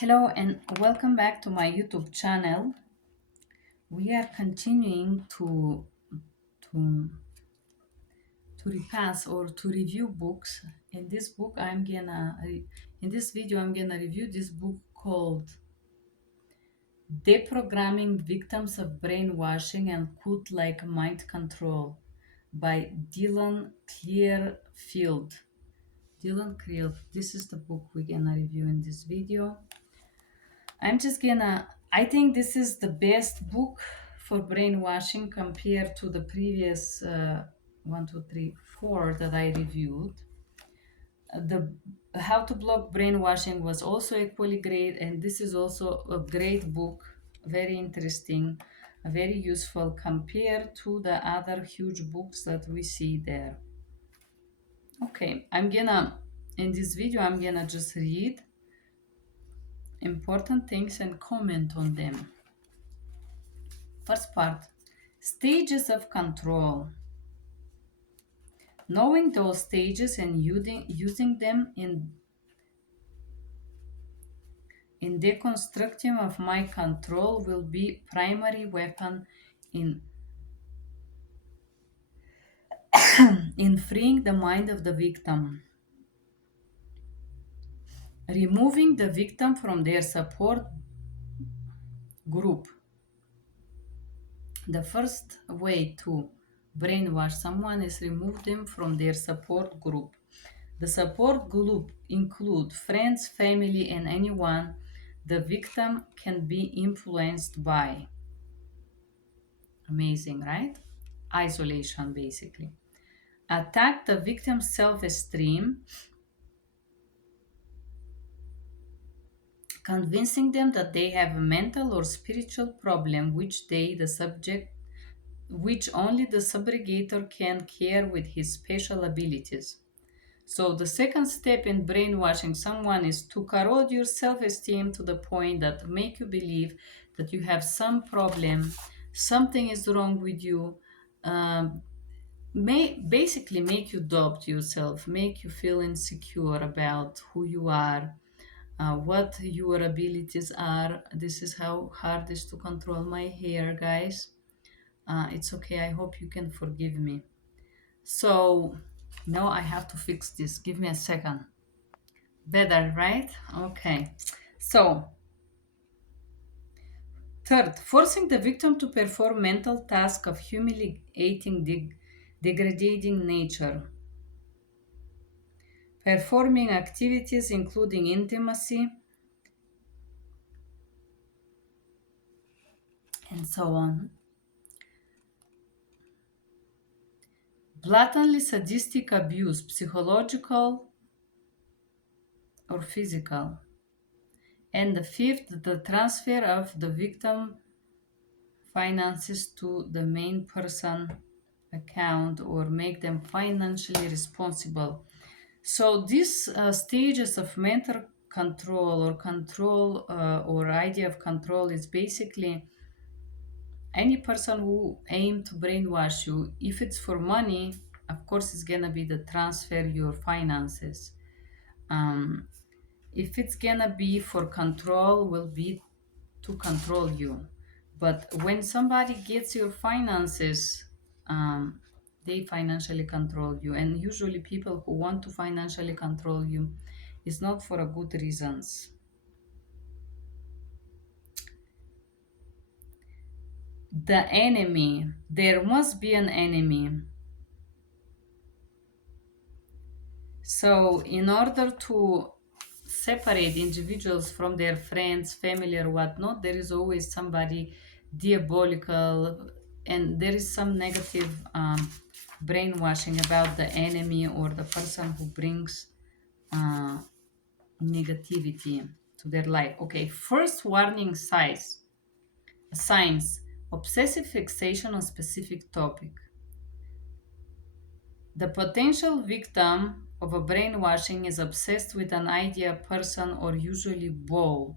Hello and welcome back to my YouTube channel. We are continuing to to repass or to review books. In this video I'm gonna review this book called Deprogramming Victims of Brainwashing and Cult-like Mind Control by Clearfield. Dylan Clearfield. This is the book we're gonna review in this video. I think this is the best book for brainwashing compared to the previous 4 that I reviewed. The How to Block Brainwashing was also equally great, and this is also a great book, very interesting, very useful compared to the other huge books that we see there. Okay, in this video, I'm gonna just read important things and comment on them. First part, stages of control. Knowing those stages and using them in deconstruction of my control will be primary weapon in in freeing the mind of the victim. Removing the victim from their support group. The first way to brainwash someone is remove them from their support group. The support group include friends, family, and anyone the victim can be influenced by. Amazing, right? Isolation, basically. Attack the victim's self-esteem, convincing them that they have a mental or spiritual problem which only the subrogator can cure with his special abilities. So the second step in brainwashing someone is to corrode your self-esteem to the point that make you believe that you have some problem, something is wrong with you, basically make you doubt yourself, make you feel insecure about who you are, what your abilities are. This is how hard it is to control my hair, guys. It's okay. I hope you can forgive me. So now I have to fix this. Give me a second. Better, right? Okay. So, third, forcing the victim to perform mental tasks of humiliating, degrading nature. Performing activities including intimacy and so on. Blatantly sadistic abuse, psychological or physical. And the fifth, the transfer of the victim finances to the main person account or make them financially responsible. So these stages of mental control or idea of control is basically any person who aim to brainwash you. If it's for money, of course it's gonna be the transfer your finances. If it's gonna be for control, will be to control you. But when somebody gets your finances, they financially control you. And usually people who want to financially control you is not for a good reasons. The enemy. There must be an enemy. So in order to separate individuals from their friends, family, or whatnot, there is always somebody diabolical, and there is some negative brainwashing about the enemy or the person who brings negativity to their life. Okay, first warning signs: obsessive fixation on specific topic. The potential victim of a brainwashing is obsessed with an idea, person, or usually both.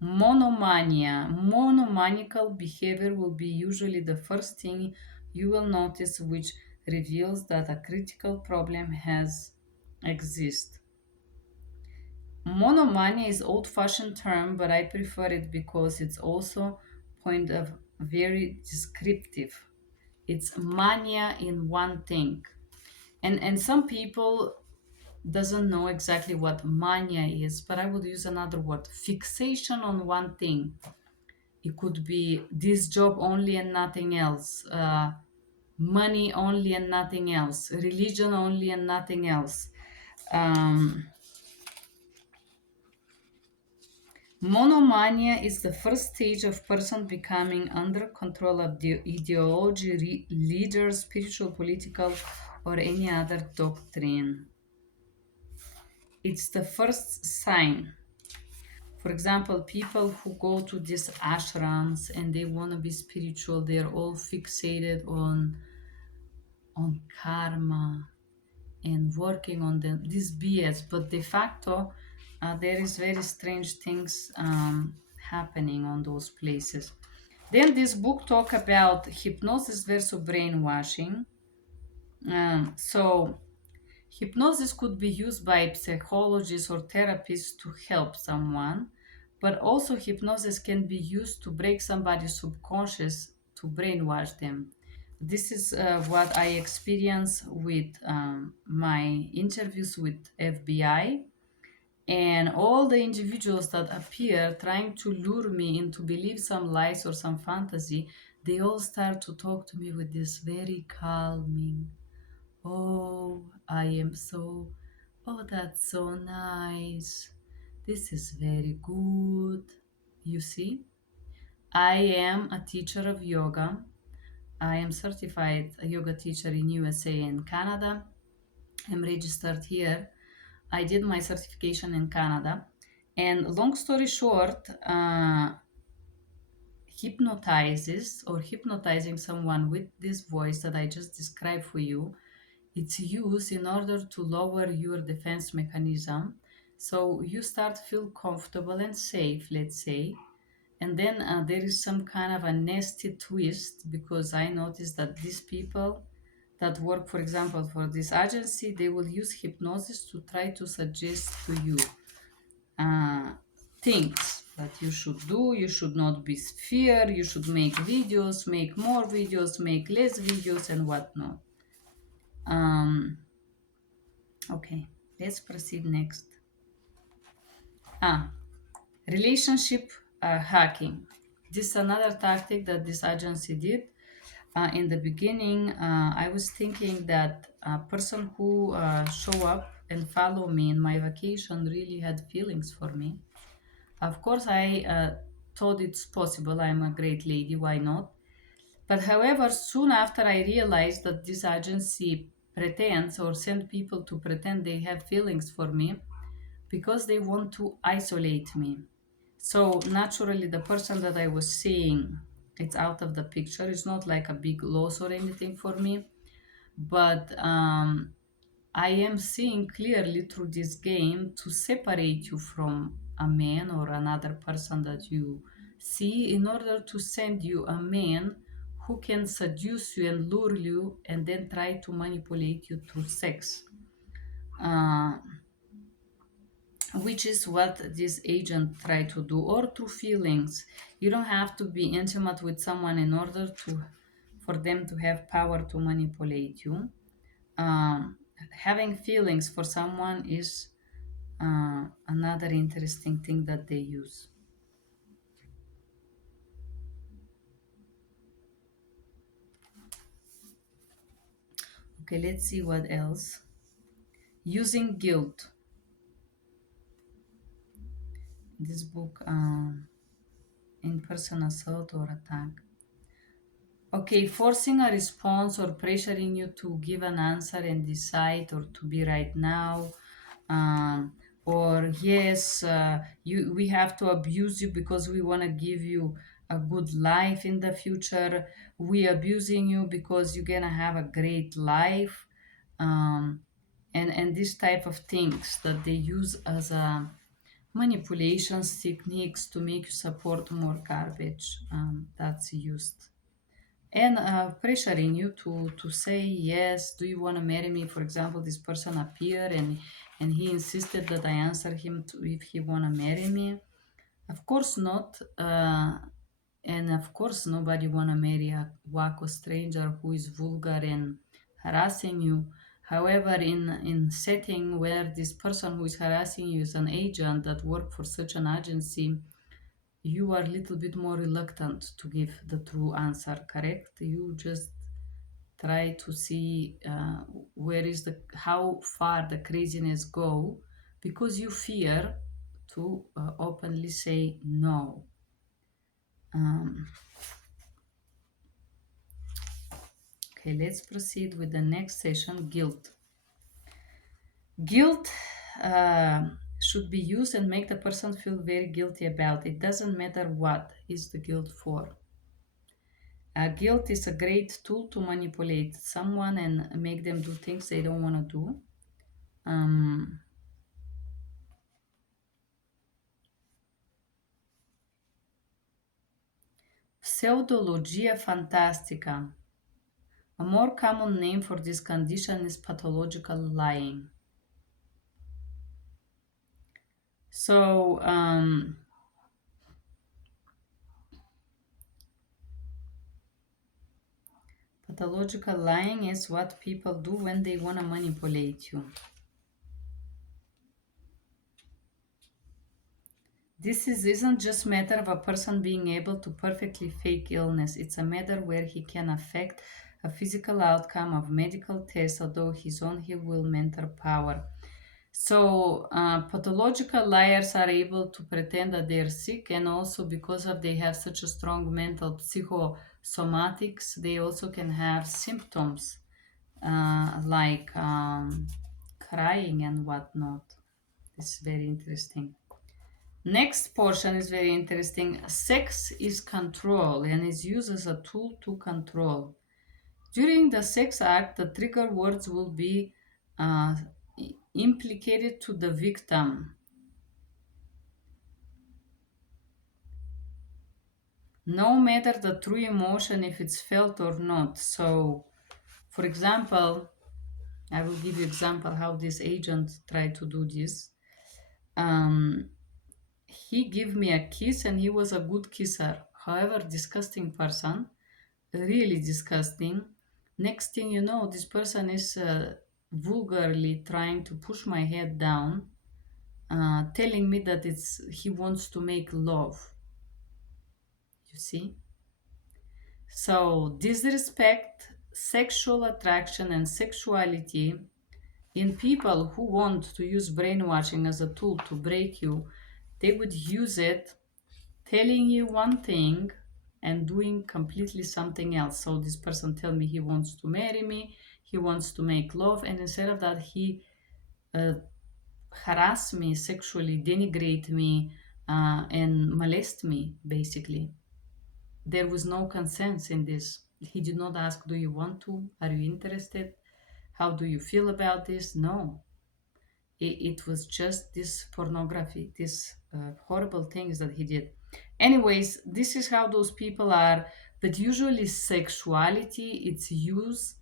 Monomaniacal behavior will be usually the first thing you will notice, which reveals that a critical problem has exist. Monomania is old-fashioned term, but I prefer it because it's also point of very descriptive. It's mania in one thing. And some people doesn't know exactly what mania is, but I would use another word, fixation on one thing. It could be this job only and nothing else, money only and nothing else, religion only and nothing else. um, Monomania is the first stage of person becoming under control of the ideology, leader, spiritual, political, or any other doctrine. It's the first sign. For example, people who go to these ashrams and they want to be spiritual, they're all fixated on karma and working on this BS, but de facto, there is very strange things happening on those places. Then this book talk about hypnosis versus brainwashing. So hypnosis could be used by psychologists or therapists to help someone, but also hypnosis can be used to break somebody's subconscious to brainwash them. This is what I experience with my interviews with FBI, and all the individuals that appear trying to lure me into believe some lies or some fantasy. They all start to talk to me with this very calming, "Oh, I am so, oh, that's so nice. This is very good." You see, I am a teacher of yoga. I am certified a yoga teacher in USA and Canada. I'm registered here. I did my certification in Canada. And long story short, hypnotizes or hypnotizing someone with this voice that I just described for you, it's used in order to lower your defense mechanism. So you start feel comfortable and safe, let's say. And then there is some kind of a nasty twist, because I noticed that these people that work, for example, for this agency, they will use hypnosis to try to suggest to you uh, things that you should do. You should not be fear. You should make videos, make more videos, make less videos, and whatnot. Um, okay, let's proceed next. Ah, relationship hacking. This is another tactic that this agency did. In the beginning, I was thinking that a person who show up and follow me in my vacation really had feelings for me. Of course, I thought it's possible. I'm a great lady. Why not? But however, soon after I realized that this agency pretends or send people to pretend they have feelings for me because they want to isolate me. So naturally, the person that I was seeing, it's out of the picture. It's not like a big loss or anything for me, but I am seeing clearly through this game to separate you from a man or another person that you see, in order to send you a man who can seduce you and lure you and then try to manipulate you through sex. Uh, which is what this agent try to do, or through feelings. You don't have to be intimate with someone in order to for them to have power to manipulate you. Having feelings for someone is another interesting thing that they use. Okay, let's see what else. Using guilt. This book, in-person assault or attack. Okay, forcing a response or pressuring you to give an answer and decide, or to be right now, um, or yes, we have to abuse you because we want to give you a good life in the future. We abusing you because you're gonna have a great life, um, and this type of things that they use as a manipulations techniques to make you support more garbage, that's used. And pressuring you to say yes. Do you want to marry me? For example, this person appear and and he insisted that I answer him if he wanna marry me. Of course not. And of course, nobody wanna marry a wacko stranger who is vulgar and harassing you. However, in setting where this person who is harassing you is an agent that work for such an agency, you are a little bit more reluctant to give the true answer. Correct? You just try to see where is the how far the craziness go, because you fear to openly say no. um, okay, let's proceed with the next session. Guilt should be used and make the person feel very guilty about it. Doesn't matter what is the guilt for. Guilt is a great tool to manipulate someone and make them do things they don't want to do. Pseudologia fantastica. A more common name for this condition is pathological lying. So, pathological lying is what people do when they want to manipulate you. This isn't just a matter of a person being able to perfectly fake illness. It's a matter where he can affect a physical outcome of medical tests, although his own he will mental power. So pathological liars are able to pretend that they are sick, and also because of they have such a strong mental psychosomatics, they also can have symptoms like crying and whatnot. It's very interesting. Next portion is very interesting. Sex is control and is used as a tool to control. During the sex act, the trigger words will be uh, implicated to the victim. No matter the true emotion, if it's felt or not. So, for example, I will give you example how this agent tried to do this. He gave me a kiss and he was a good kisser. However, disgusting person, really disgusting. Next thing you know, this person is vulgarly trying to push my head down, telling me that he wants to make love. You see? So, disrespect, sexual attraction, and sexuality in people who want to use brainwashing as a tool to break you, they would use it telling you one thing and doing completely something else. So this person tell me he wants to marry me, he wants to make love, and instead of that he harass me sexually, denigrate me, and molest me, basically. There was no consent in this. He did not ask, do you want to? Are you interested? How do you feel about this? No. It was just this pornography, this horrible things that he did. Anyways, this is how those people are. But usually sexuality, it's used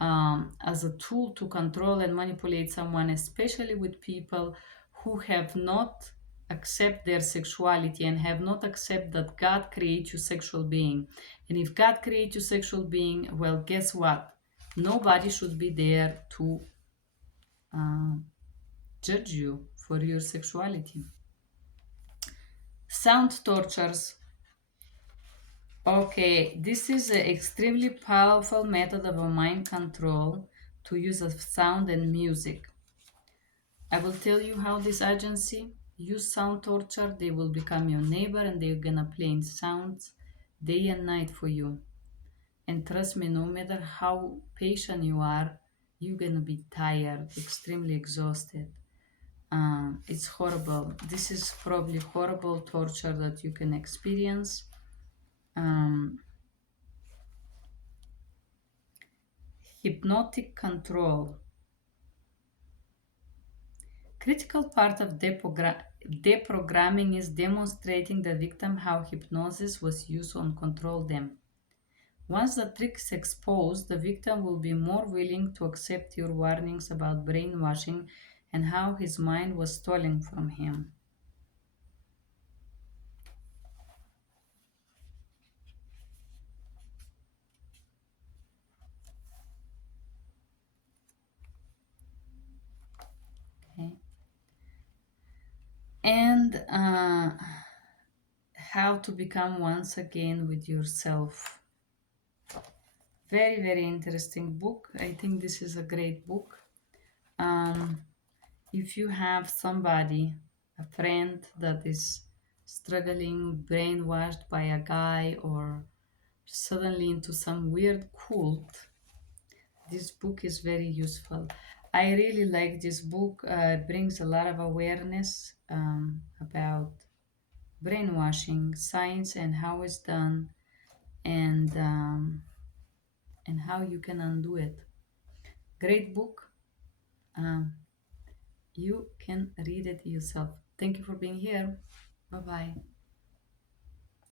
as a tool to control and manipulate someone, especially with people who have not accept their sexuality and have not accept that God created you sexual being. And if God created you sexual being, well, guess what? Nobody should be there to judge you for your sexuality. Sound tortures. Okay, this is an extremely powerful method of a mind control to use of sound and music. I will tell you how this agency use sound torture. They will become your neighbor and they're gonna play in sounds day and night for you. And trust me, no matter how patient you are, you're gonna be tired, extremely exhausted. It's horrible. This is probably horrible torture that you can experience. Hypnotic control. Critical part of deprogramming is demonstrating the victim how hypnosis was used to control them. Once the trick is exposed, the victim will be more willing to accept your warnings about brainwashing and how his mind was stolen from him. Okay. And how to become once again with yourself. Very, very interesting book. I think this is a great book. Um, if you have somebody, a friend that is struggling, brainwashed by a guy, or suddenly into some weird cult, this book is very useful. I really like this book. It brings a lot of awareness about brainwashing, science, and how it's done, and how you can undo it. Great book. Um, you can read it yourself. Thank you for being here. Bye bye.